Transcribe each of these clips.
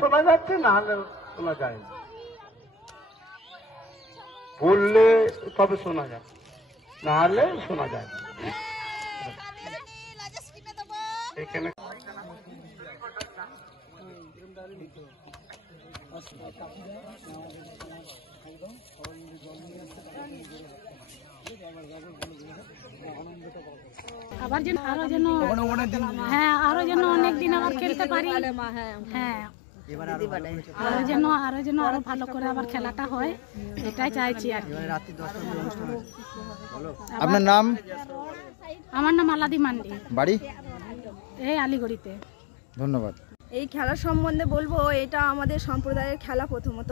শোনা যাচ্ছে, না হলে শোনা যায় না। বললে তবে শোনা যায়, না হলে শোনা যায় না। এখানে আবার যেন আরো যেন হ্যাঁ আরো যেন অনেক দিন আবার খেলতে পারি। হ্যাঁ আরো যেন আরো ভালো করে আবার খেলাটা হয়, এটাই চাইছি আর কি। আপনার নাম? আমার নাম আলাদি মান্ডি, বাড়ি? এই আলিগড়িতে। ধন্যবাদ। এই খেলা সম্বন্ধে বলবো, এটা আমাদের সম্প্রদায়ের খেলা প্রথমত।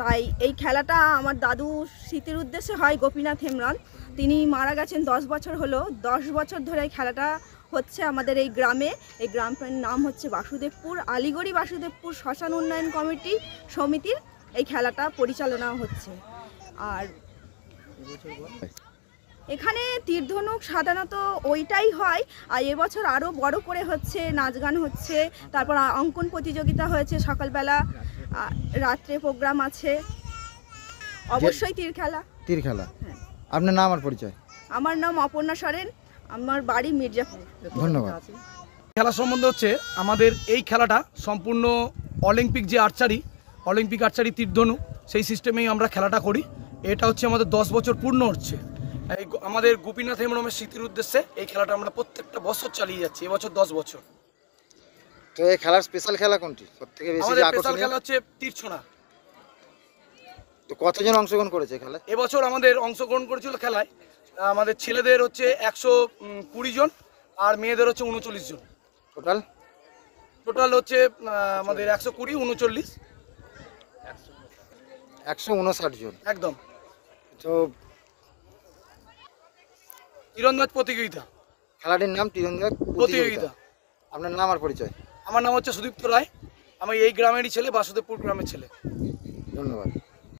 তাই এই খেলাটা আমার দাদু স্মৃতির উদ্দেশ্যে হয়। গোপীনাথ হেমব্রম, তিনি মারা গেছেন 10 বছর হলো। 10 বছর ধরে এই খেলাটা হচ্ছে আমাদের এই গ্রামে। এই গ্রামটার নাম হচ্ছে বাসুদেবপুর। আলিগড়ি বাসুদেবপুর শ্মশান উন্নয়ন কমিটি সমিতির এই খেলাটা পরিচালনা হচ্ছে। আর এখানে তীরধনুক সাধারণত ওইটাই হয়, আর এবছর আরও বড় করে হচ্ছে, নাচ গান হচ্ছে, তারপর অঙ্কন প্রতিযোগিতা হয়েছে সকালবেলা, রাত্রে প্রোগ্রাম আছে, অবশ্যই তীর খেলা। তীর খেলা। আপনার নাম আর পরিচয়? আমার নাম অপর্ণা সরেন, আমার বাড়ি মির্জাপুর। ধন্যবাদ। খেলা সম্বন্ধে হচ্ছে আমাদের এই খেলাটা সম্পূর্ণ অলিম্পিক যে অলিম্পিক আর্চারি তীরধনুক, সেই সিস্টেমেই আমরা খেলাটা করি। এটা হচ্ছে আমাদের 10 বছর পূর্ণ হচ্ছে। এই আমাদের গোপীনাথ হেমব্রমের স্মৃতির উদ্দেশ্যে এই খেলাটা আমরা প্রত্যেকটা বছর চালিয়ে যাচ্ছি, এবছর 10 বছর। তো এই খেলার স্পেশাল খেলা কোনটি সবথেকে বেশি আমাদের স্পেশাল আকর্ষণীয়? খেলা হচ্ছে তীরছোড়া। তো কতজন অংশগ্রহণ করেছে খেলায়? এবছর আমাদের অংশগ্রহণ করেছিল খেলায় আমাদের ছেলেদের হচ্ছে 120 জন, আর মেয়েদের হচ্ছে 39 জন। টোটাল হচ্ছে আমাদের 120, 39, 159 জন একদম। তো তীরন্দাজ প্রতিযোগিতা, খেলাটির নাম তীরন্দাজ প্রতিযোগিতা। আপনার নাম আর পরিচয়? আমার নাম হচ্ছে সুদীপ্ত রায়, আমি এই গ্রামেরই ছেলে, বাসুদেবপুর গ্রামের ছেলে। ধন্যবাদ।